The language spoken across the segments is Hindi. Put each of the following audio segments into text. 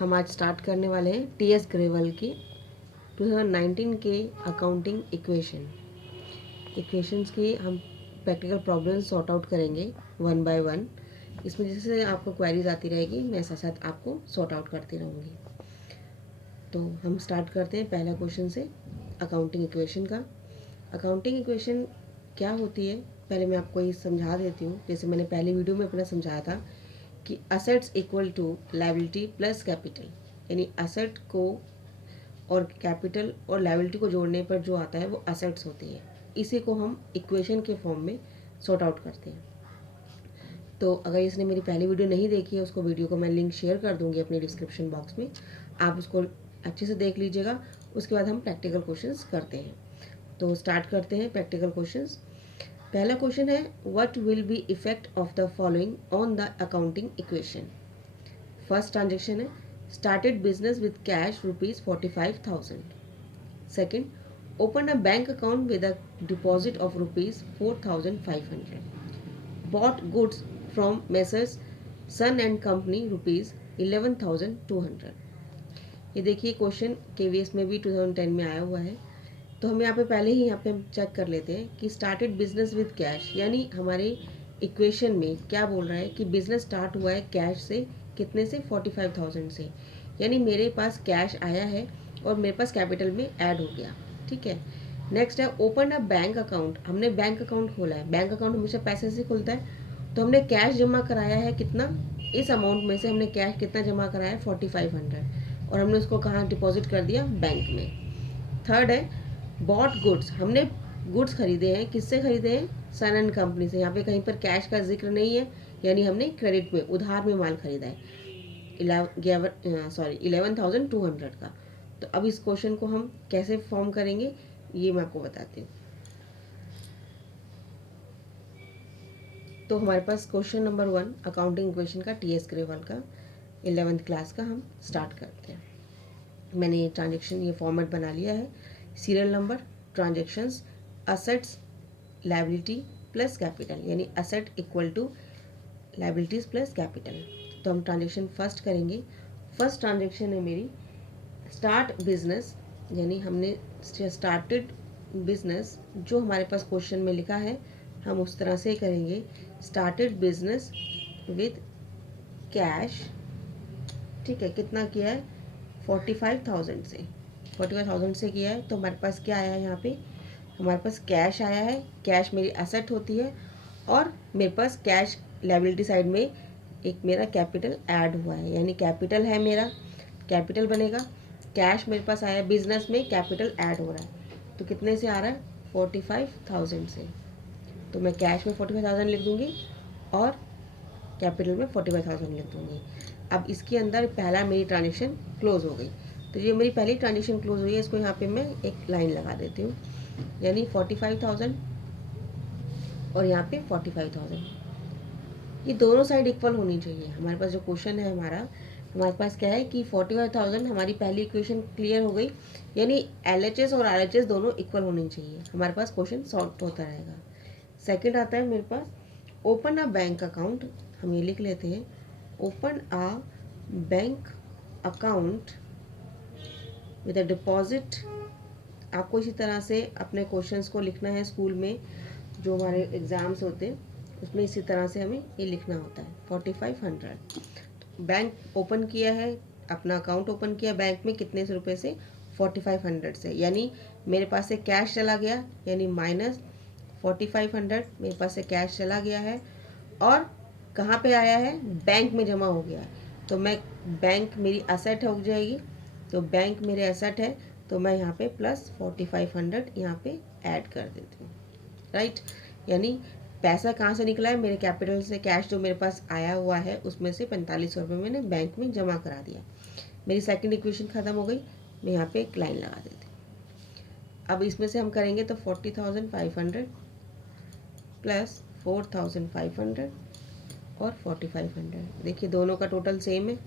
हम आज स्टार्ट करने वाले हैं टी.एस. ग्रेवल की 2019 के अकाउंटिंग इक्वेशंस की हम प्रैक्टिकल प्रॉब्लम सॉर्ट आउट करेंगे वन बाय वन। इसमें जैसे आपको क्वेरीज आती रहेगी मैं साथ साथ आपको सॉर्ट आउट करती रहूँगी। तो हम स्टार्ट करते हैं पहला क्वेश्चन से, अकाउंटिंग इक्वेशन का। अकाउंटिंग इक्वेशन क्या होती है पहले मैं आपको ये समझा देती हूँ। जैसे मैंने पहले वीडियो में अपना समझाया था कि assets equal to liability plus capital, यानी असेट को और कैपिटल और लायबिलिटी को जोड़ने पर जो आता है वो असेट्स होती है। इसी को हम इक्वेशन के फॉर्म में सॉर्ट आउट करते हैं। तो अगर इसने मेरी पहली वीडियो नहीं देखी है उसको वीडियो को मैं लिंक शेयर कर दूंगी अपने डिस्क्रिप्शन बॉक्स में, आप उसको अच्छे से देख लीजिएगा। उसके बाद हम प्रैक्टिकल क्वेश्चंस करते हैं। तो स्टार्ट करते हैं प्रैक्टिकल क्वेश्चंस। पहला क्वेश्चन है what will be effect of the following on the accounting equation. First transaction है started business with cash ₹45,000। Second, open a bank account with a deposit of ₹4,500. Bought goods from Messrs. Sun and Company ₹11,200। ये देखिए क्वेश्चन KVS में भी 2010 में आया हुआ है। तो हम यहाँ पे पहले ही यहाँ पे चेक कर लेते हैं कि स्टार्टेड बिजनेस विद कैश, यानी हमारे इक्वेशन में क्या बोल रहा है कि बिजनेस स्टार्ट हुआ है कैश से, कितने से, 45,000 से, यानी मेरे पास कैश आया है और मेरे पास कैपिटल में ऐड हो गया। ठीक है। नेक्स्ट है ओपन अ बैंक अकाउंट, हमने बैंक अकाउंट खोला है। बैंक अकाउंट हमेशा पैसे से खुलता है, तो हमने कैश जमा कराया है कितना, इस अमाउंट में से हमने कैश कितना जमा कराया है 4500, और हमने उसको कहाँ डिपॉजिट कर दिया, बैंक में। थर्ड है बॉट गुड्स, हमने गुड्स खरीदे हैं, किससे खरीदे हैं, सन एंड कंपनी से। यहाँ पे कहीं पर कैश का जिक्र नहीं है, यानी हमने क्रेडिट में, उधार में माल खरीदा है 11,200 का। तो अब इस क्वेश्चन को हम कैसे फॉर्म करेंगे ये मैं आपको बताती हूँ। तो हमारे पास क्वेश्चन नंबर 1 अकाउंटिंग इक्वेशन का टी.एस. ग्रेवाल का 11th क्लास का हम स्टार्ट करते हैं। मैंने ये ट्रांजेक्शन ये फॉर्मेट बना लिया है। Serial number, transactions, assets, liability plus capital, यानी asset equal to liabilities plus capital. तो हम ट्रांजेक्शन फर्स्ट करेंगे। फर्स्ट ट्रांजेक्शन है मेरी स्टार्ट बिजनेस, यानी हमने स्टार्टेड बिजनेस, जो हमारे पास क्वेश्चन में लिखा है हम उस तरह से करेंगे। स्टार्टेड बिजनेस विद कैश, ठीक है, कितना किया है 45,000 से, 45,000 से किया है। तो हमारे पास क्या आया है, यहाँ पे हमारे पास कैश आया है। कैश मेरी एसेट होती है और मेरे पास कैश लायबिलिटी साइड में एक मेरा कैपिटल ऐड हुआ है, यानी कैपिटल है मेरा, कैपिटल बनेगा। कैश मेरे पास आया बिजनेस में, कैपिटल ऐड हो रहा है, तो कितने से आ रहा है 45,000 से। तो मैं कैश में 45,000 लिख दूंगी और कैपिटल में 45,000 लिख दूंगी। अब इसके अंदर पहला मेरी ट्रांजेक्शन क्लोज हो गई। तो ये मेरी पहली ट्रांजेक्शन क्लोज हुई है, इसको यहाँ पे मैं एक लाइन लगा देती हूँ, यानी 45,000 और यहाँ पे 45,000। ये दोनों साइड इक्वल होनी चाहिए। हमारे पास जो क्वेश्चन है हमारे पास क्या है कि 45,000, हमारी पहली इक्वेशन क्लियर हो गई, यानी LHS और RHS दोनों इक्वल होनी चाहिए। हमारे पास क्वेश्चन सॉल्व होता रहेगा। सेकंड आता है मेरे पास ओपन अ बैंक अकाउंट, हम ये लिख लेते हैं open a bank account with a deposit. आपको इसी तरह से अपने क्वेश्चंस को लिखना है, स्कूल में जो हमारे एग्ज़ाम्स होते हैं उसमें इसी तरह से हमें ये लिखना होता है 4500। बैंक ओपन किया है, अपना अकाउंट ओपन किया बैंक में, कितने से रुपये से, 4500 से, यानी मेरे पास से कैश चला गया, यानी माइनस 4500 मेरे पास से कैश चला गया है, और कहाँ पे आया है, बैंक में जमा हो गया है। तो मैं बैंक मेरी एसेट हो जाएगी, तो बैंक मेरे एसेट है, तो मैं यहाँ पे प्लस 4500 यहाँ पे ऐड कर देती हूँ, राइट। यानी पैसा कहाँ से निकला है, मेरे कैपिटल से, कैश जो मेरे पास आया हुआ है उसमें से 4500 रुपये मैंने बैंक में जमा करा दिया। मेरी सेकंड इक्वेशन ख़त्म हो गई, मैं यहाँ पे एक लाइन लगा देती हूँ। अब इसमें से हम करेंगे तो 40,500 प्लस 4,500 और 4,500, देखिए दोनों का टोटल सेम है,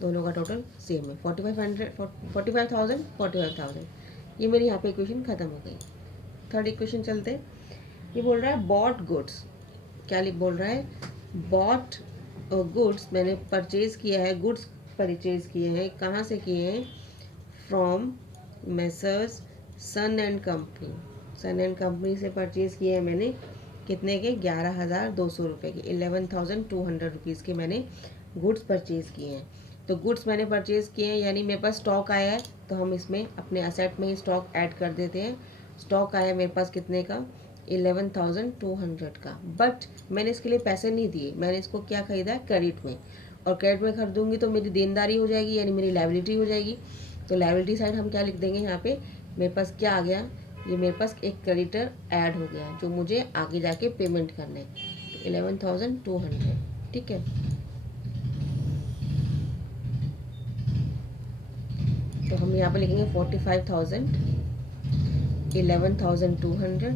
दोनों का टोटल सेम है 45,000 45,000। ये मेरी यहाँ पे इक्वेशन ख़त्म हो गई। थर्ड इक्वेशन चलते, ये बोल रहा है बॉट गुड्स, क्या बोल रहा है, बॉट गुड्स मैंने परचेज़ किया है, गुड्स परचेज़ किए हैं, कहाँ से किए हैं? From messrs son and company. Son and company से परचेज़ किए हैं मैंने, कितने के? 11,200 रुपये के, 11,200 रुपीज़ के मैंने गुड्स परचेज़ किए हैं। तो गुड्स मैंने परचेज़ किए हैं यानी मेरे पास स्टॉक आया है, तो हम इसमें अपने असेट में ही स्टॉक ऐड कर देते हैं। स्टॉक आया मेरे पास कितने का? 11,200 का। बट मैंने इसके लिए पैसे नहीं दिए, मैंने इसको क्या ख़रीदा है? क्रेडिट में। और क्रेडिट में खरीदूंगी तो मेरी देनदारी हो जाएगी, यानी मेरी लायबिलिटी हो जाएगी। तो लायबिलिटी साइड हम क्या लिख देंगे यहाँ पे? मेरे पास क्या आ गया? ये मेरे पास एक क्रेडिटर ऐड हो गया जो मुझे आगे जाके पेमेंट करने। तो 11,200, ठीक है। तो हम यहाँ पे लिखेंगे 45,000, 11,200,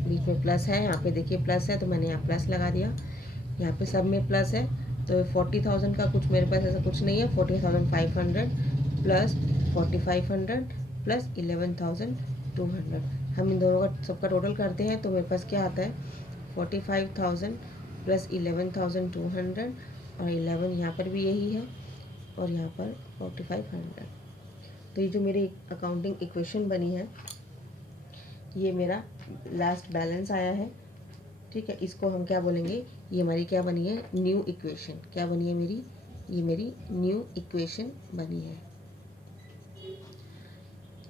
बीच में प्लस है, यहाँ पे देखिए प्लस है तो मैंने यहाँ प्लस लगा दिया। यहाँ पे सब में प्लस है, तो 40,000 का कुछ मेरे पास ऐसा कुछ नहीं है। 40,500 प्लस 4,500 प्लस 11,200, हम इन दोनों का सबका टोटल करते हैं तो मेरे पास क्या आता है? 45,000 प्लस 11,200, और 11 यहाँ पर भी यही है, और यहाँ पर 4,500। तो ये जो मेरी अकाउंटिंग इक्वेशन बनी है, ये मेरा लास्ट बैलेंस आया है, ठीक है। इसको हम क्या बोलेंगे? ये हमारी क्या बनी है? New equation. क्या बनी है मेरी? ये मेरी न्यू इक्वेशन बनी है।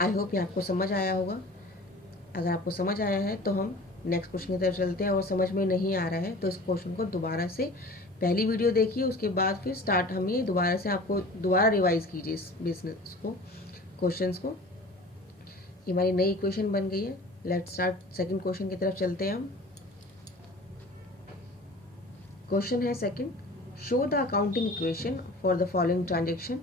आई होप ये आपको समझ आया होगा। अगर आपको समझ आया है तो हम नेक्स्ट क्वेश्चन की तरफ चलते हैं, और समझ में नहीं आ रहा है तो इस क्वेश्चन को दोबारा से पहली वीडियो देखिए, उसके बाद फिर स्टार्ट हम ये दोबारा से आपको दोबारा रिवाइज कीजिए इस बिजनेस को, क्वेश्चंस को। ये हमारी नई इक्वेशन बन गई है। लेट्स स्टार्ट सेकंड क्वेश्चन की तरफ चलते हैं हम। क्वेश्चन है second, show the accounting equation for the following transaction.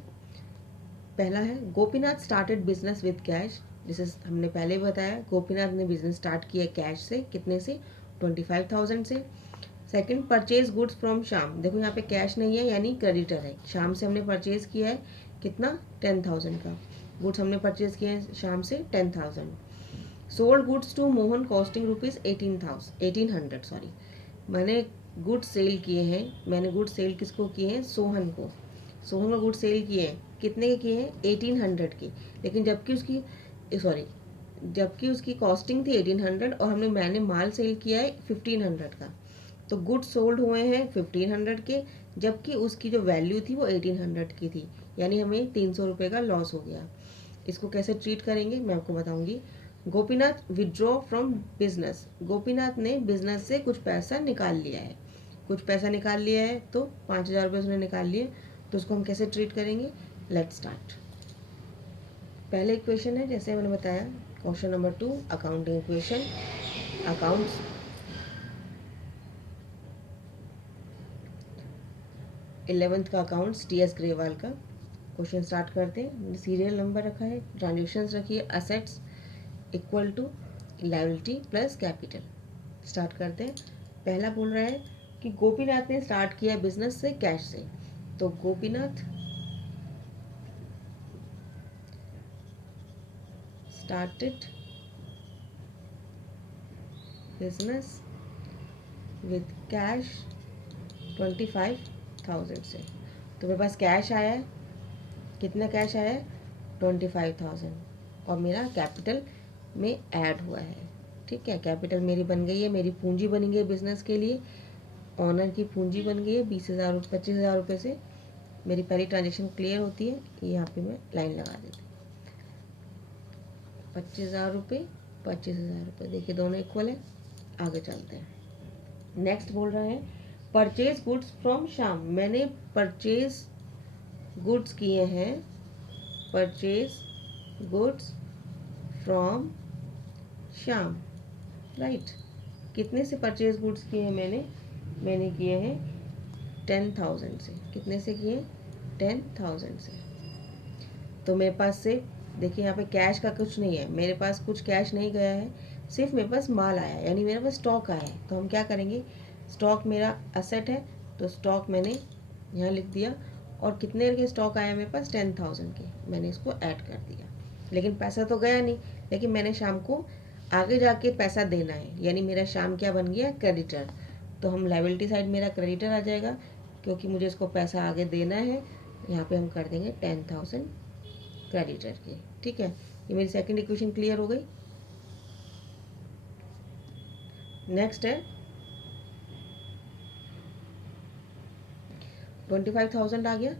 पहला है, Gopinath started business with cash. जैसे हमने पहले बताया, गोपीनाथ ने बिजनेस स्टार्ट किया कैश से, कितने से? 25,000 से। Second, purchase goods from Shyam. देखो यहाँ पे कैश नहीं है यानी क्रेडिटर है, श्याम से हमने परचेज किया है कितना? 10,000 का गुड्स हमने परचेज किया है श्याम से 10,000। Sold goods to Mohan costing rupees 1800, sorry, मैंने गुड्स सेल किए हैं। मैंने गुड्स सेल किसको किए हैं? सोहन को। सोहन का गुड्स सेल किए हैं, कितने के किए हैं? 1800 के। लेकिन जबकि उसकी कॉस्टिंग थी 1800 और मैंने माल सेल किया है 1500 का। तो गुड्स सोल्ड हुए हैं 1500 के, जबकि उसकी जो वैल्यू थी वो 1800 की थी, यानी हमें 300 रुपये का लॉस हो गया। इसको कैसे ट्रीट करेंगे मैं आपको बताऊंगी। Gopinath withdraw from business. Gopinath ने बिजनेस से कुछ पैसा निकाल लिया है, तो 5,000 रुपये उसने निकाल लिए। तो उसको हम कैसे ट्रीट करेंगे? Let's start. पहले इक्वेशन है, जैसे मैंने बताया, question number 2 accounting equation, accounts. 11th का अकाउंट्स टीएस ग्रेवाल का। क्वेश्चन स्टार्ट करते हैं। सीरियल नंबर रखा है, ट्रांजेक्शन्स रखी है, assets equal to liability plus capital. Start करते हैं। पहला बोल रहा है कि गोपीनाथ ने स्टार्ट किया बिजनेस से कैश से। तो Gopinath started business with cash 25,000 से। तो मेरे पास कैश आया है, कितना कैश आया है? 25,000, और मेरा कैपिटल में ऐड हुआ है, ठीक है। कैपिटल मेरी बन गई है, मेरी पूंजी बन गई है बिजनेस के लिए, ऑनर की पूंजी बन गई है 25,000 रुपये से। मेरी पहली ट्रांजेक्शन क्लियर होती है, यहाँ पे मैं लाइन लगा देती हूँ। 25,000 रुपये, 25,000 रुपये, देखिए दोनों इक्वल है। आगे चलते हैं। नेक्स्ट बोल रहा है, परचेज गुड्स फ्रॉम श्याम। मैंने परचेज गुड्स किए हैं, purchase goods from Shyam, right. कितने से परचेज गुड्स किए हैं मैंने किए हैं 10,000 से। कितने से किए? 10,000 से। तो मेरे पास से देखिए यहाँ पे कैश का कुछ नहीं है, मेरे पास कुछ कैश नहीं गया है, सिर्फ मेरे पास माल आया है, यानी मेरे पास स्टॉक आया है। तो हम क्या करेंगे? स्टॉक मेरा असेट है, तो स्टॉक मैंने यहाँ लिख दिया, और कितने के स्टॉक आया मेरे पास? 10,000 के, मैंने इसको ऐड कर दिया। लेकिन पैसा तो गया नहीं, लेकिन मैंने शाम को आगे जाके पैसा देना है, यानी मेरा शाम क्या बन गया? क्रेडिटर। तो हम लायबिलिटी साइड मेरा क्रेडिटर आ जाएगा, क्योंकि मुझे इसको पैसा आगे देना है, यहाँ पे हम कर देंगे 10,000 क्रेडिटर की। ठीक है, ये मेरी सेकंड इक्वेशन क्लियर हो गई। नेक्स्ट है 25,000 आ गया,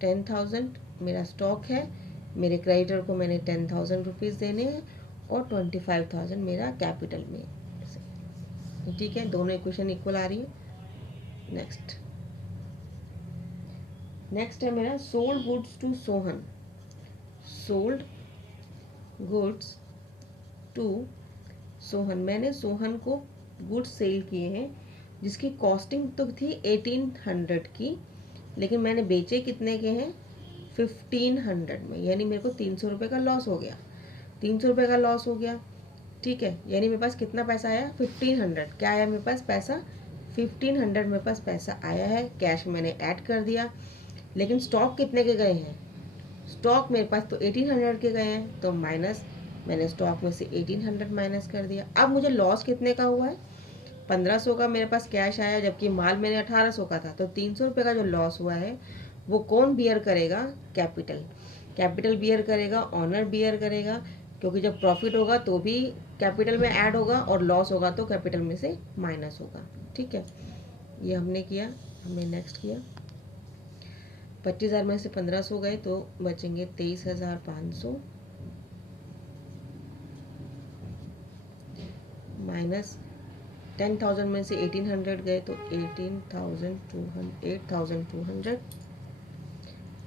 10,000 मेरा स्टॉक है, मेरे क्रेडिटर को मैंने 10,000 रुपीज़ देने हैं और 25,000 मेरा कैपिटल में। ठीक है, दोनों इक्वेशन इक्वल आ रही है। नेक्स्ट है मेरा sold goods to Sohan. Sold goods to Sohan, मैंने सोहन को गुड्स सेल किए हैं जिसकी कॉस्टिंग तो थी 1800 की, लेकिन मैंने बेचे कितने के हैं 1500 में, यानी मेरे को 300 रुपये का लॉस हो गया। 300 रुपये का लॉस हो गया। ठीक है, यानी मेरे पास कितना पैसा आया 1500। क्या आया मेरे पास पैसा 1500 मेरे पास पैसा आया है, कैश मैंने ऐड कर दिया। लेकिन स्टॉक कितने के गए हैं, स्टॉक मेरे पास तो 1800 के गए हैं, तो माइनस, मैंने स्टॉक में से 1800 माइनस कर दिया। अब मुझे लॉस कितने का हुआ है 1500 का मेरे पास कैश आया, जबकि माल मैंने 1800 का था। तो 300 रुपये का जो लॉस हुआ है वो कौन बियर करेगा, कैपिटल। कैपिटल बियर करेगा, ऑनर बियर करेगा, क्योंकि जब प्रॉफिट होगा तो भी कैपिटल में ऐड होगा और लॉस होगा तो कैपिटल में से माइनस होगा। ठीक है, ये हमने किया। हमने नेक्स्ट किया 25,000 में से 1500 गए तो बचेंगे 23,500 माइनस 10,000 में से 1800 गए तो 8,200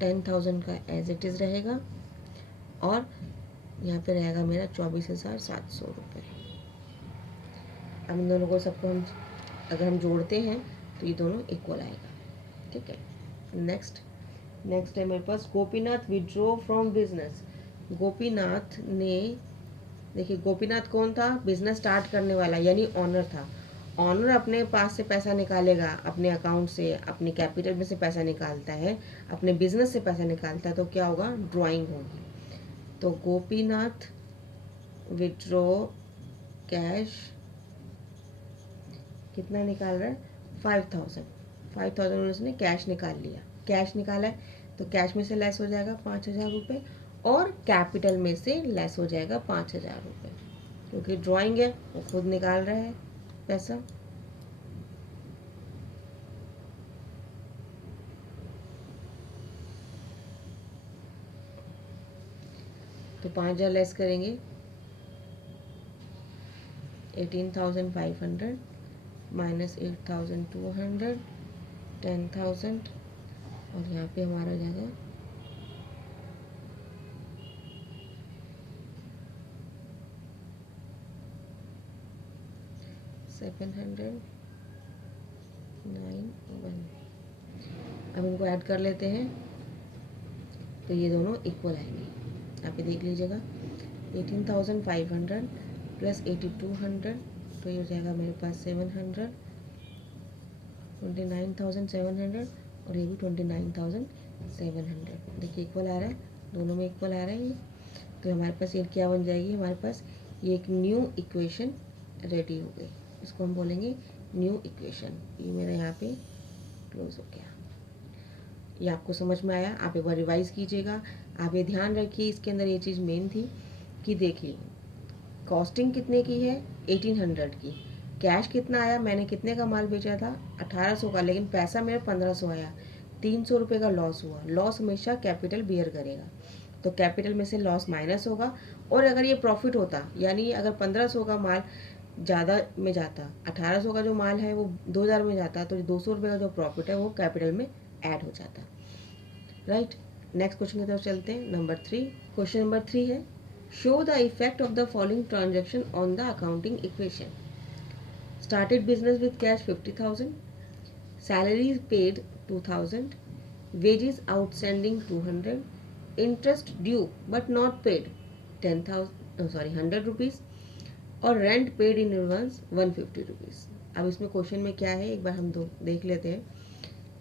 10,000 का एज इट इज़ रहेगा और यहाँ पे रहेगा मेरा 24,700 रुपये। अब इन दोनों को सबको हम अगर हम जोड़ते हैं तो ये दोनों इक्वल आएगा। ठीक है, नेक्स्ट है मेरे पास Gopinath withdraw from business. Gopinath ने, देखिए गोपीनाथ कौन था, बिजनेस स्टार्ट करने वाला यानी ऑनर था। ऑनर अपने पास से पैसा निकालेगा, अपने अकाउंट से, अपने कैपिटल में से पैसा निकालता है, अपने बिजनेस से पैसा निकालता है, तो क्या होगा ड्राइंग होगी। तो गोपीनाथ विड्रॉ कैश कितना निकाल रहा है 5,000 उसने कैश निकाल लिया। कैश निकाला है तो कैश में से लेस हो जाएगा 5,000 रुपये और कैपिटल में से लेस हो जाएगा 5,000 रुपये, क्योंकि ड्राइंग है वो खुद निकाल रहा है पैसा। तो 5,000 लेस करेंगे 18,500 माइनस 8,200 10,000 और यहाँ पे हमारा हो जाएगा 791। अब इनको ऐड कर लेते हैं तो ये दोनों इक्वल आएंगे। आप ये देख लीजिएगा 18,500 प्लस 8,200 तो ये हो जाएगा मेरे पास 700, 29,700 और ये भी 29,700। देखिए इक्वल आ रहा है, दोनों में इक्वल आ रहा है ये। तो हमारे पास ये क्या बन जाएगी, हमारे पास ये एक न्यू इक्वेशन रेडी हो गई। इसको हम बोलेंगे न्यू इक्वेशन। ये मेरा यहाँ पे क्लोज हो गया। ये आपको समझ में आया, आप एक बार रिवाइज कीजिएगा। आप ये ध्यान रखिए, इसके अंदर ये चीज़ मेन थी कि देखिए कॉस्टिंग कितने की है 1800 की, कैश कितना आया, मैंने कितने का माल बेचा था 1800 का, लेकिन पैसा मेरा 1500 आया, 300 रुपये का लॉस हुआ। लॉस हमेशा कैपिटल बियर करेगा, तो कैपिटल में से लॉस माइनस होगा। और अगर ये प्रॉफिट होता, यानी अगर 1500 का माल ज़्यादा में जाता, 1800 का जो माल है वो 2000 में जाता, तो 200 रुपये का जो प्रॉफिट है वो कैपिटल में ऐड हो जाता। राइट, नेक्स्ट क्वेश्चन की तरफ चलते हैं। नंबर 3, क्वेश्चन नंबर 3 है show the effect of the following transaction on the accounting equation. Started business with cash 50,000, salary paid 2,000, wages outstanding 200, interest due but not paid 100 rupees और rent paid in advance 150 rupees. अब इसमें क्वेश्चन में क्या है एक बार हम देख लेते हैं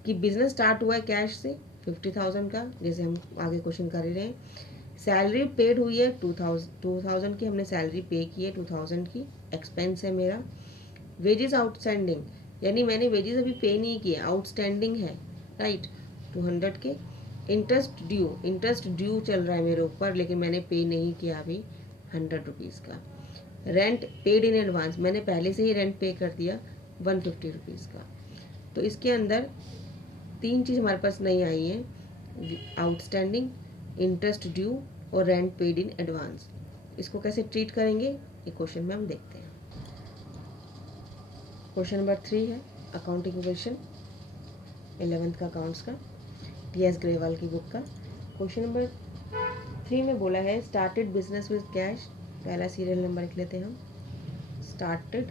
कि बिजनेस स्टार्ट हुआ है कैश से 50,000 का, जैसे हम आगे क्वेश्चन कर ही रहे हैं। सैलरी पेड हुई है 2,000 की, हमने सैलरी पे की है 2,000 की, एक्सपेंस है मेरा। वेजेस आउटस्टैंडिंग यानी मैंने वेजेस अभी पे नहीं किए, आउटस्टैंडिंग है, राइट, 200 के। इंटरेस्ट ड्यू चल रहा है मेरे ऊपर, लेकिन मैंने पे नहीं किया अभी 100 रुपीज़ का। रेंट पेड इन एडवांस, मैंने पहले से ही रेंट पे कर दिया 150 रुपीज़ का। तो इसके अंदर 3 चीज़ हमारे पास नहीं आई है, आउटस्टैंडिंग, इंटरेस्ट ड्यू और रेंट पेड इन एडवांस। इसको कैसे ट्रीट करेंगे ये क्वेश्चन में हम देखते हैं। क्वेश्चन नंबर 3 है अकाउंटिंग क्वेश्चन 11th का अकाउंट्स का, टीएस ग्रेवाल की बुक का। क्वेश्चन नंबर 3 में बोला है स्टार्टेड बिजनेस विद कैश। पहला सीरियल नंबर लिख लेते हैं हम, स्टार्टेड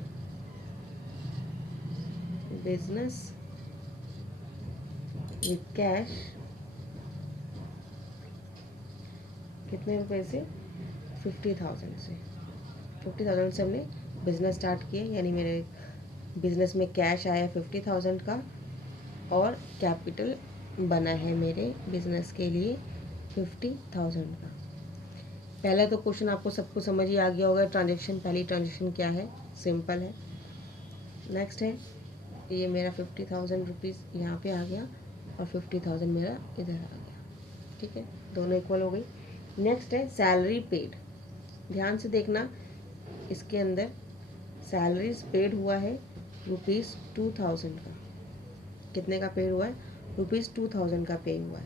बिजनेस विद कैश, कितने रुपए से, 50,000 से। 50,000 से हमने बिजनेस स्टार्ट किए, यानी मेरे बिजनेस में कैश आया 50,000 का और कैपिटल बना है मेरे बिजनेस के लिए 50,000 का। पहला तो क्वेश्चन आपको सबको समझ ही आ गया होगा, ट्रांजेक्शन, पहली ट्रांजेक्शन क्या है, सिंपल है। नेक्स्ट है ये मेरा 50,000 रुपीज़ यहाँ पे आ गया और 50,000 मेरा इधर आ गया, ठीक है, दोनों इक्वल हो गई। नेक्स्ट है सैलरी पेड। ध्यान से देखना, इसके अंदर सैलरीज पेड हुआ है ₹2000 का। कितने का पे हुआ है, ₹2000 का पे हुआ है।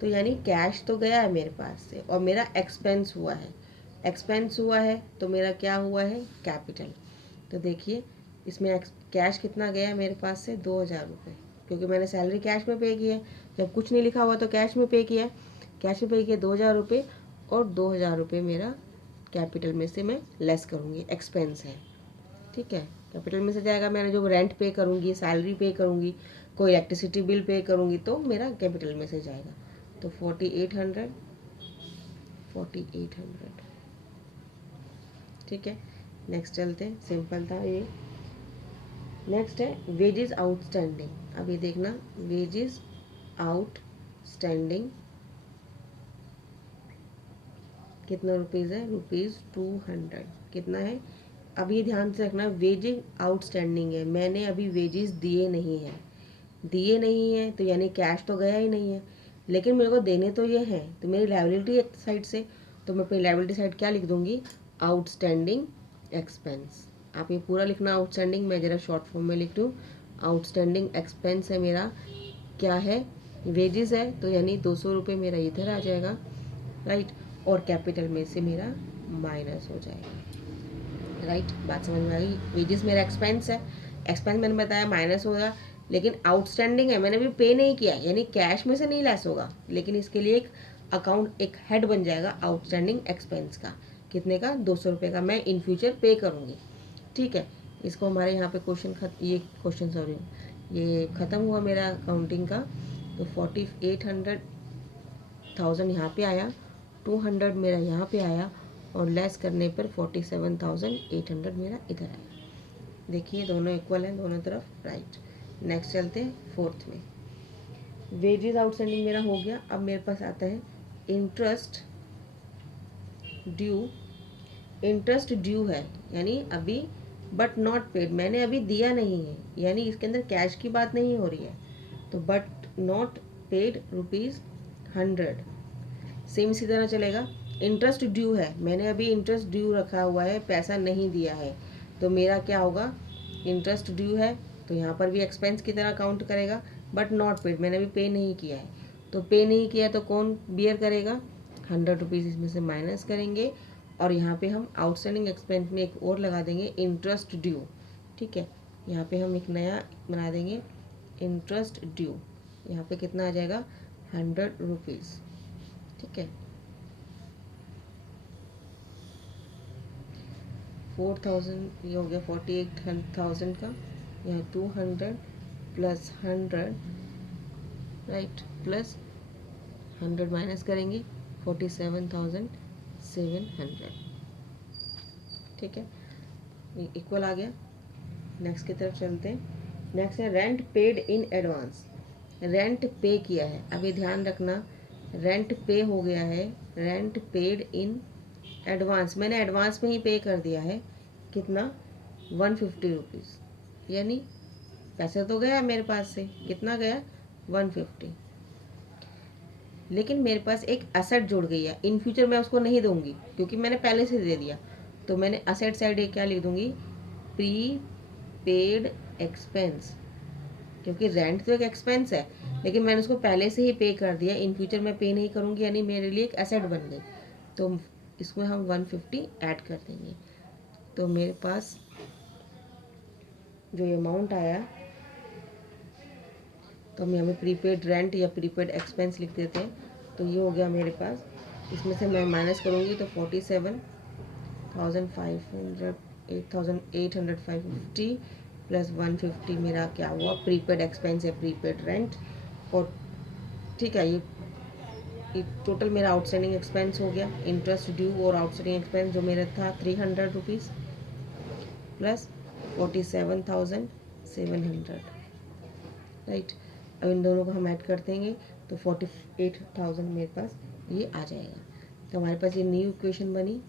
तो यानी कैश तो गया है मेरे पास से और मेरा एक्सपेंस हुआ है। एक्सपेंस हुआ है तो मेरा क्या हुआ है, कैपिटल। तो देखिए इसमें कैश कितना गया है मेरे पास से, 2000 रुपये, क्योंकि मैंने सैलरी कैश में पे की है। जब कुछ नहीं लिखा हुआ तो कैश में पे किया, कैश में पे किया 2000 रुपये, और 2000 रुपये मेरा कैपिटल में से मैं लेस करूँगी, एक्सपेंस है, ठीक है। कैपिटल में से जाएगा, मैंने जो रेंट पे करूँगी, सैलरी पे करूँगी, कोई इलेक्ट्रिसिटी बिल पे करूँगी तो मेरा कैपिटल में से जाएगा। तो 4800, ठीक है। नेक्स्ट चलते हैं, सिंपल था ये। नेक्स्ट है वेजेस आउटस्टैंडिंग। अब ये देखना, वेजेस आउटस्टैंडिंग कितना रुपीज़ है, ₹200। कितना है, अब ये ध्यान से रखना, वेजेस आउटस्टैंडिंग है, मैंने अभी वेजेस दिए नहीं हैं, दिए नहीं है तो यानी कैश तो गया ही नहीं है, लेकिन मेरे को देने तो ये हैं, तो मेरी लायबिलिटी साइड से, तो मैं अपनी लायबिलिटी साइड क्या लिख दूंगी, आउटस्टैंडिंग एक्सपेंस। आप ये पूरा लिखना आउटस्टैंडिंग, मैं ज़रा शॉर्ट फॉर्म में लिख दूँ, आउटस्टैंडिंग एक्सपेंस है मेरा, क्या है, वेजेस है, तो यानी 200 रुपये मेरा इधर आ जाएगा, राइट, और कैपिटल में से मेरा माइनस हो जाएगा, राइट। बात समझ में आ गई, वेजेस मेरा एक्सपेंस है, एक्सपेंस मैंने बताया माइनस होगा, लेकिन आउटस्टैंडिंग है, मैंने भी पे नहीं किया, यानी कैश में से नहीं लेस होगा, लेकिन इसके लिए एक अकाउंट, एक हेड बन जाएगा आउटस्टैंडिंग एक्सपेंस का। कितने का, 200 रुपये का मैं इन फ्यूचर पे करूँगी, ठीक है। इसको हमारे यहाँ पे ये क्वेश्चन सॉरी ये ख़त्म हुआ मेरा अकाउंटिंग का। तो 48,000 यहाँ पे आया, 200 मेरा यहाँ पे आया, और लेस करने पर 47,800 मेरा इधर आया। देखिए दोनों इक्वल हैं दोनों तरफ, राइट। नेक्स्ट चलते हैं फोर्थ में, वेजेस आउटस्टैंडिंग मेरा हो गया। अब मेरे पास आता है इंटरेस्ट ड्यू। इंटरेस्ट ड्यू है यानी अभी, बट नॉट पेड, मैंने अभी दिया नहीं है, यानी इसके अंदर कैश की बात नहीं हो रही है, तो बट नॉट पेड ₹100। सेम इसी तरह चलेगा, इंटरेस्ट ड्यू है, मैंने अभी इंटरेस्ट ड्यू रखा हुआ है, पैसा नहीं दिया है, तो मेरा क्या होगा, इंटरेस्ट ड्यू है तो यहाँ पर भी एक्सपेंस की तरह काउंट करेगा, बट नॉट पेड, मैंने अभी पे नहीं किया है, तो पे नहीं किया तो कौन बियर करेगा, 100 रुपीज़ इसमें से माइनस करेंगे, और यहाँ पे हम आउटस्टैंडिंग एक्सपेंस में एक और लगा देंगे, इंटरेस्ट ड्यू, ठीक है। यहाँ पे हम एक नया बना देंगे, इंटरेस्ट ड्यू, यहाँ पे कितना आ जाएगा, 100 रुपीज़, ठीक है। 4000 ये हो गया 48,000 का, यहाँ 200 प्लस 100, राइट, प्लस 100 माइनस करेंगे, 47,700, ठीक है, इक्वल आ गया। नेक्स्ट की तरफ चलते हैं। नेक्स्ट है rent paid in advance. Rent पे किया है, अभी ध्यान रखना, रेंट पे हो गया है, रेंट पेड इन एडवांस, मैंने एडवांस में ही पे कर दिया है, कितना, 150 रुपीज़, यानी पैसे तो गया मेरे पास से, कितना गया 150, लेकिन मेरे पास एक एसेट जुड़ गई है। इन फ्यूचर मैं उसको नहीं दूंगी क्योंकि मैंने पहले से दे दिया, तो मैंने एसेट साइड एक क्या लिख दूंगी, प्री पेड एक्सपेंस, क्योंकि रेंट तो एक एक्सपेंस है लेकिन मैंने उसको पहले से ही पे कर दिया, इन फ्यूचर मैं पे नहीं करूँगी, यानी मेरे लिए एक एसेट बन गई। तो इसमें हम 150 ऐड कर देंगे, तो मेरे पास जो अमाउंट आया, तो हम यहाँ पे प्रीपेड रेंट या प्रीपेड एक्सपेंस लिख देते हैं। तो ये हो गया मेरे पास, इसमें से मैं माइनस करूँगी तो 47,500 8,850 प्लस 150 मेरा क्या हुआ, प्रीपेड एक्सपेंस है, प्रीपेड रेंट। और ठीक है, ये टोटल मेरा आउटस्टैंडिंग एक्सपेंस हो गया, इंटरेस्ट ड्यू और आउटस्टैंडिंग एक्सपेंस जो मेरा था 300 रुपीज़ प्लस 47,700, राइट। अब इन दोनों को हम ऐड कर देंगे तो 48,000 मेरे पास ये आ जाएगा। तो हमारे पास ये न्यू इक्वेशन बनी,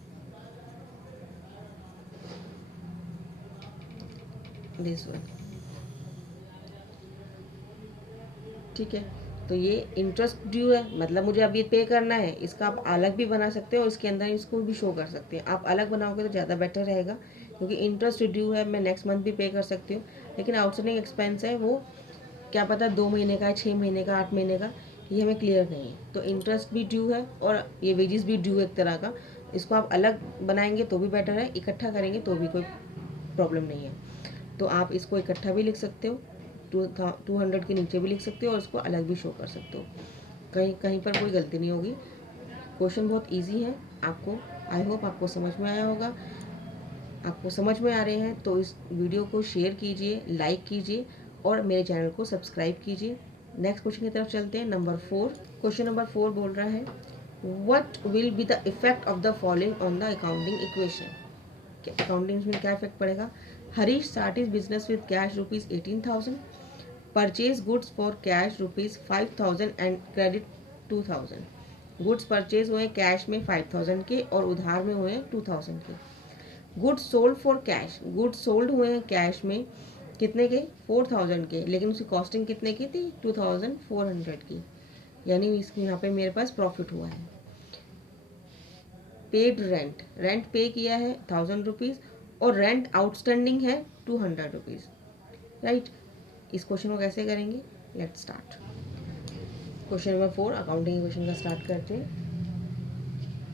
दिस वन, ठीक है। तो ये इंटरेस्ट ड्यू है, मतलब मुझे अभी पे करना है, इसका आप अलग भी बना सकते हो और इसके अंदर इसको भी शो कर सकते हैं। आप अलग बनाओगे तो ज़्यादा बेटर रहेगा, क्योंकि इंटरेस्ट ड्यू है, मैं नेक्स्ट मंथ भी पे कर सकती हूँ, लेकिन आउटस्टैंडिंग एक्सपेंस है वो क्या पता 2 महीने का, 6 महीने का, 8 महीने का, ये हमें क्लियर नहीं है। तो इंटरेस्ट भी ड्यू है और ये वेजेस भी ड्यू है एक तरह का, इसको आप अलग बनाएंगे तो भी बेटर है, इकट्ठा करेंगे तो भी कोई प्रॉब्लम नहीं है। तो आप इसको इकट्ठा भी लिख सकते हो, 200 के नीचे भी लिख सकते हो और उसको अलग भी शो कर सकते हो, कहीं कहीं पर कोई गलती नहीं होगी। क्वेश्चन बहुत इजी है, आपको आई होप आपको समझ में आया होगा। आपको समझ में आ रहे हैं तो इस वीडियो को शेयर कीजिए, लाइक कीजिए और मेरे चैनल को सब्सक्राइब कीजिए। नेक्स्ट क्वेश्चन की तरफ चलते हैं, नंबर 4। क्वेश्चन नंबर 4 बोल रहा है, what will be the effect of the following on the accounting equation. Accounting में क्या इफेक्ट पड़ेगा। Harish start is business with cash ₹18,000, purchase goods for cash ₹5,000 and credit 2,000। Goods purchase हुए कैश में 5,000 के और उधार में हुए 2,000 के। Goods sold for cash, goods sold हुए हैं कैश में कितने के, 4,000 के, लेकिन उसकी कॉस्टिंग कितने की थी, 2,400 की, यानी इसमें यहाँ पे मेरे पास प्रॉफिट हुआ है। पेड रेंट, रेंट पे किया है 1,000 रुपीज़ और रेंट आउटस्टैंडिंग है 200 रुपीज़, राइट। इस क्वेश्चन को कैसे करेंगे, let's start. Question number 4 accounting question का स्टार्ट करते हैं।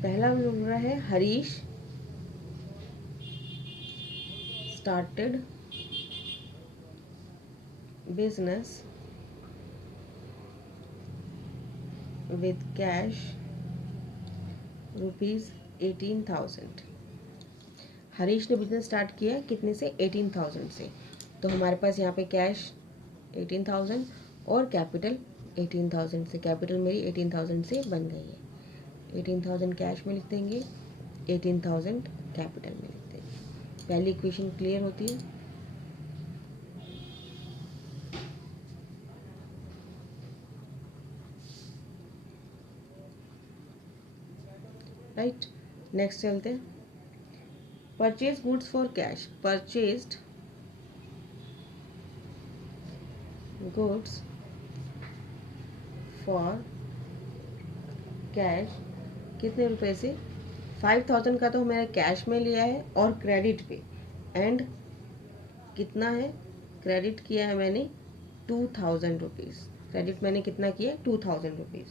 पहला बोल रहा है, Harish started business with cash ₹18,000। Harish ने बिजनेस स्टार्ट किया कितने से, 18,000 से। तो हमारे पास यहाँ पे कैश 18,000 और कैपिटल 18,000 से, कैपिटल मेरी 18,000 से बन गई है। 18,000 कैश में लिख देंगे, 18,000 कैपिटल में लिख देंगे। पहली इक्वेशन क्लियर होती है। राइट, नेक्स्ट चलते हैं। Purchase goods for cash, purchased goods for cash कितने रुपए से, 5,000 का तो मैंने कैश में लिया है और क्रेडिट पे, एंड कितना है, क्रेडिट किया है मैंने 2,000 रुपीज़, क्रेडिट मैंने कितना किया 2,000 रुपीज़।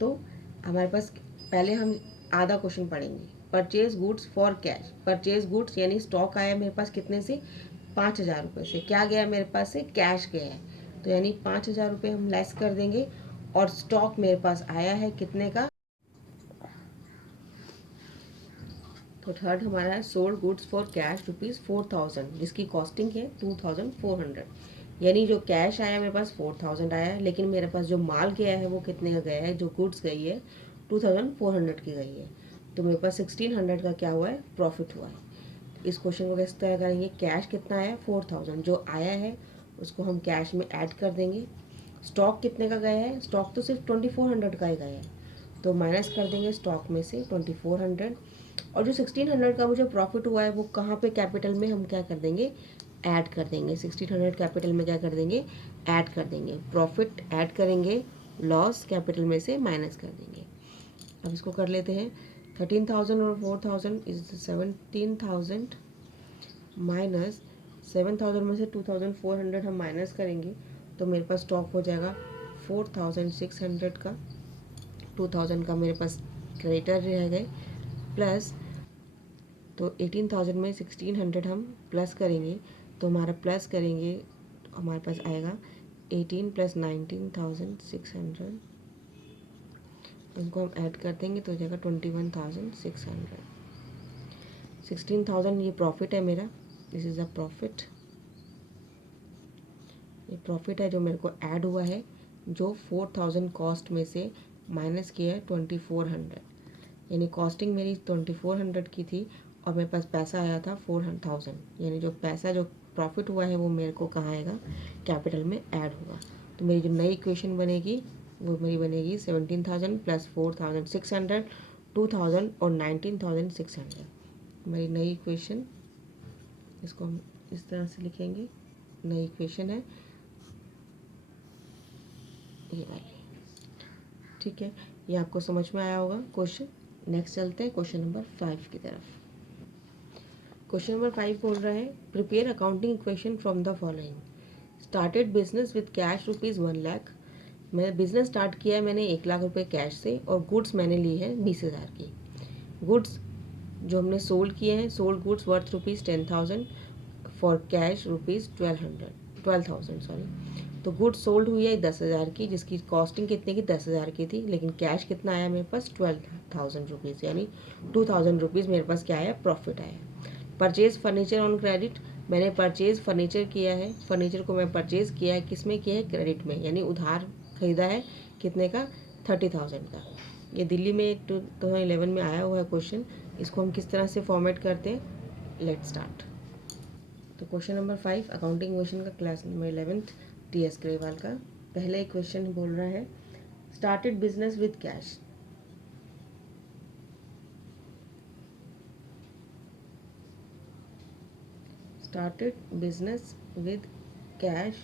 तो हमारे पास पहले हम आधा क्वेश्चन पढ़ेंगे, purchase goods for cash. Purchase goods यानी स्टॉक आया मेरे पास कितने से, 5,000 रुपये से। क्या गया मेरे पास से, कैश गया है, तो यानी 5,000 रुपये हम लेस कर देंगे और स्टॉक मेरे पास आया है कितने का, तो थर्ड हमारा है सोल्ड गुड्स फॉर कैश ₹4,000 जिसकी कॉस्टिंग है 2,400, यानी जो कैश आया मेरे पास 4,000 आया है, लेकिन मेरे पास जो माल गया है वो कितने का गया है, जो गुड्स गई है 2,400 की गई है। तो मेरे पास 1,600 का क्या हुआ है, प्रॉफिट हुआ है। इस क्वेश्चन को किस तरह करेंगे, कैश कितना आया 4,000, जो आया है उसको हम कैश में ऐड कर देंगे। स्टॉक कितने का गया है, स्टॉक तो सिर्फ 2,400 का ही गया है, तो माइनस कर देंगे स्टॉक में से 2,400। और जो 1,600 का मुझे प्रॉफिट हुआ है वो कहाँ पे, कैपिटल में हम क्या कर देंगे, ऐड कर देंगे, 1600 कैपिटल में क्या कर देंगे, ऐड कर देंगे, प्रॉफिट ऐड करेंगे, लॉस कैपिटल में से माइनस कर देंगे। अब इसको कर लेते हैं, 13,000 और 4,000 इज 17,000 माइनस 7,000 में से 2,400 हम माइनस करेंगे तो मेरे पास स्टॉक हो जाएगा 4,600 का, 2,000 का मेरे पास क्रेडिटर रह गए, प्लस तो 18,000 में 1,600 हम प्लस करेंगे तो हमारा प्लस करेंगे हमारे पास आएगा 18 प्लस 19,600, इनको हम ऐड कर देंगे तो हो जाएगा 21,600। 16,000 ये प्रॉफिट है मेरा, दिस इज़ अ प्रॉफिट, ये प्रॉफिट है जो मेरे को ऐड हुआ है, जो 4,000 कॉस्ट में से माइनस किया है 2,400, यानी कॉस्टिंग मेरी 2,400 की थी और मेरे पास पैसा आया था 4,000, यानी जो पैसा जो प्रॉफिट हुआ है वो मेरे को कहाँ आएगा, कैपिटल में ऐड होगा। तो मेरी जो नई इक्वेशन बनेगी वो मेरी बनेगी 17,000 प्लस 4,600, 2,000 और 19,600, मेरी नई इक्वेशन, इसको हम इस तरह से लिखेंगे, नई इक्वेशन है ये वाली। ठीक है, ये आपको समझ में आया होगा क्वेश्चन। नेक्स्ट चलते हैं क्वेश्चन नंबर 5 की तरफ। क्वेश्चन नंबर 5 बोल रहा है, prepare accounting equation from the following. Started business with cash rupees 1,00,000। मैं बिजनेस स्टार्ट किया है मैंने 1,00,000 रुपये कैश से, और गुड्स मैंने ली है 20,000 की। गुड्स जो हमने सोल्ड किए हैं, sold goods worth rupees 10,000 for cash rupees 12,000 sorry. तो गुड्स सोल्ड हुई है 10,000 की, जिसकी कॉस्टिंग कितने की, 10,000 की थी, लेकिन कैश कितना आया मेरे पास, 12,000 रुपीज़, यानी 2,000 रुपीज़ मेरे पास क्या आया, प्रॉफिट आया। परचेज फर्नीचर ऑन क्रेडिट, मैंने परचेज फर्नीचर किया है, फर्नीचर को मैं परचेज किया है, किस में किया है, क्रेडिट में, यानी उधार खरीदा है, कितने का, 30,000 का। ये दिल्ली में 2011 में आया हुआ है क्वेश्चन, इसको हम किस तरह से फॉर्मेट करते हैं, लेट स्टार्ट। तो क्वेश्चन नंबर 5 अकाउंटिंग इक्वेशन का class number 11th TS Grewal का पहला एक क्वेश्चन बोल रहा है, started business with cash. Started business with cash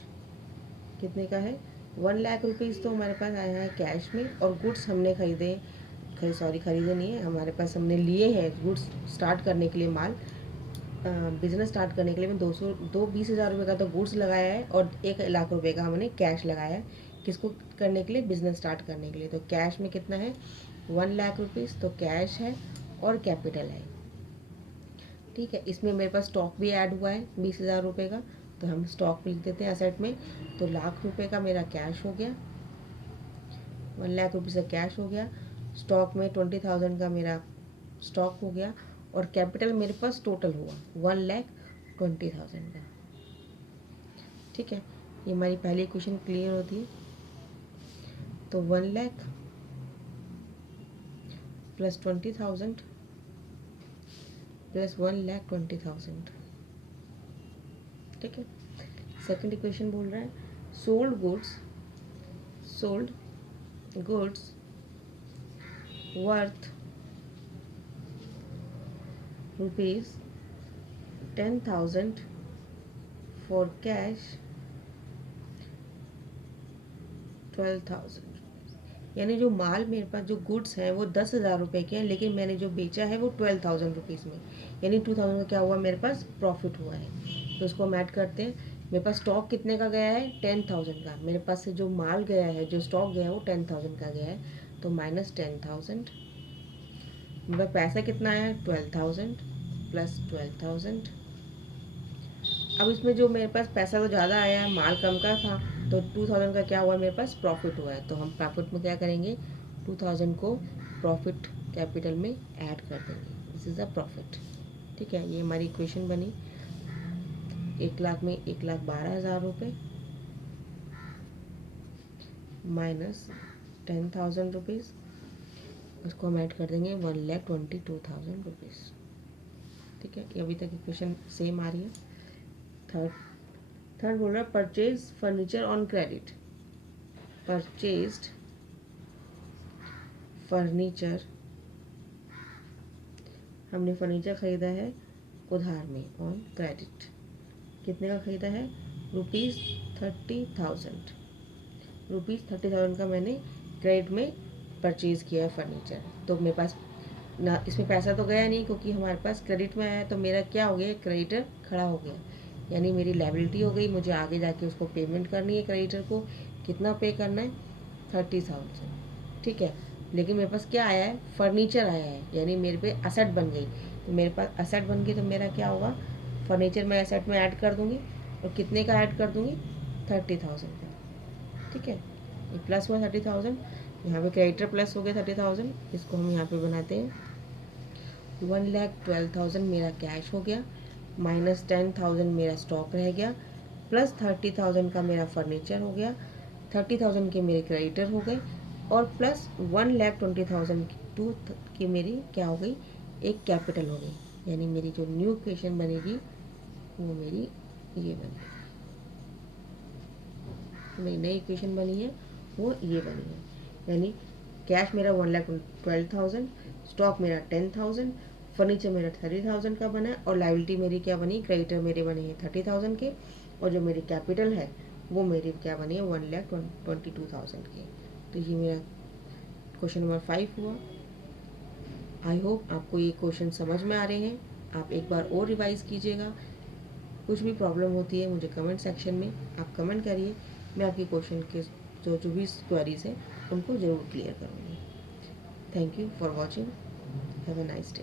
कितने का है, 1,00,000 रुपीज़ तो हमारे पास आया है कैश में, और गुड्स हमने खरीदे नहीं है, हमारे पास हमने लिए हैं गुड्स स्टार्ट करने के लिए, माल बिजनेस स्टार्ट करने के लिए मैं 20,000 रुपये का तो गुड्स लगाया है और 1,00,000 रुपये का हमने कैश लगाया है, किसको करने के लिए, बिजनेस स्टार्ट करने के लिए। तो कैश में कितना है, 1,00,000 रुपीज़, तो कैश है और कैपिटल है। ठीक है, इसमें मेरे पास स्टॉक भी ऐड हुआ है 20,000 रुपये का, तो हम स्टॉक लिख देते हैं एसेट में। तो 1,00,000 रुपये का मेरा कैश हो गया, 1,00,000 रुपये से कैश हो गया, स्टॉक में 20,000 का मेरा स्टॉक हो गया, और कैपिटल मेरे पास टोटल हुआ 1,20,000 का। ठीक है, ये हमारी पहली इक्वेशन क्लियर होती है। तो 1,00,000 प्लस 20,000 प्लस 1,20,000। ठीक है, सेकंड इक्वेशन बोल रहा है, sold goods worth rupees 10,000 for cash 12,000। यानी जो माल मेरे पास जो गुड्स हैं वो 10,000 रुपये के हैं, लेकिन मैंने जो बेचा है वो 12,000 रुपीज़ में, यानी 2,000 का क्या हुआ, मेरे पास प्रॉफिट हुआ है। तो इसको हम ऐड करते हैं। मेरे पास स्टॉक कितने का गया है, 10,000 का, मेरे पास से जो माल गया है, जो स्टॉक गया है वो 10,000 का गया है, तो माइनस 10,000। मेरा पैसा कितना आया, 12,000 प्लस 12,000। अब इसमें जो मेरे पास पैसा तो ज़्यादा आया है, माल कम का था, तो 2,000 का क्या हुआ, मेरे पास प्रॉफिट हुआ है। तो हम प्रॉफिट में क्या करेंगे, 2,000 को प्रॉफिट कैपिटल में ऐड कर देंगे, दिस इज़ अ प्रॉफिट। ठीक है, ये हमारी इक्वेशन बनी। 1,00,000 में 1,12,000 रुपये माइनस 10,000 रुपीज़, उसको हम ऐड कर देंगे 1,22,000 रुपीज़। ठीक है, ये अभी तक इक्वेशन सेम आ रही है। थर्ड बोल रहा है, purchase furniture on credit. Purchased furniture, हमने फर्नीचर ख़रीदा है उधार में, ऑन क्रेडिट, कितने का ख़रीदा है? ₹30,000। ₹30,000 का मैंने क्रेडिट में परचेज़ किया है फर्नीचर। तो मेरे पास ना इसमें पैसा तो गया नहीं, क्योंकि हमारे पास क्रेडिट में आया, तो मेरा क्या हो गया, क्रेडिटर खड़ा हो गया, यानी मेरी लायबिलिटी हो गई। मुझे आगे जाके उसको पेमेंट करनी है क्रेडिटर को। कितना पे करना है? 30,000। ठीक है, लेकिन मेरे पास क्या आया है? फर्नीचर आया है, यानी मेरे पे असेट बन गई। तो मेरे पास असेट बन गई तो मेरा क्या होगा? फर्नीचर मैं असेट में ऐड कर दूँगी, और कितने का ऐड कर दूँगी? 30,000 का। ठीक है, ये प्लस हुआ 30,000, यहाँ पे क्रेडिटर प्लस हो गया 30,000। इसको हम यहाँ पे बनाते हैं 1,12,000 मेरा कैश हो गया, माइनस 10,000 मेरा स्टॉक रह गया, प्लस 30,000 का मेरा फर्नीचर हो गया, 30,000 के मेरे क्रेडिटर हो गए, और प्लस 1,20,000 की मेरी क्या हो गई? एक कैपिटल हो गई। यानी मेरी जो न्यू इक्वेशन बनेगी वो मेरी ये बनी, मेरी नई इक्वेशन बनी है वो ये बनी है। यानी कैश मेरा 1,12,000, स्टॉक मेरा 10,000, फर्नीचर मेरा 30,000 का बना है, और लाइबिलिटी मेरी क्या बनी? क्रेडिटर मेरे बने हैं 30,000 के, और जो मेरी कैपिटल है वो मेरी क्या बनी है? 1,22,000 के। तो ये मेरा क्वेश्चन नंबर 5 हुआ। आई होप आपको ये क्वेश्चन समझ में आ रहे हैं। आप एक बार और रिवाइज कीजिएगा। कुछ भी प्रॉब्लम होती है मुझे कमेंट सेक्शन में आप कमेंट करिए, मैं आपकी क्वेश्चन के जो भी क्वेरीज हैं उनको ज़रूर क्लियर करूँगी। Thank you for watching. Have a nice day.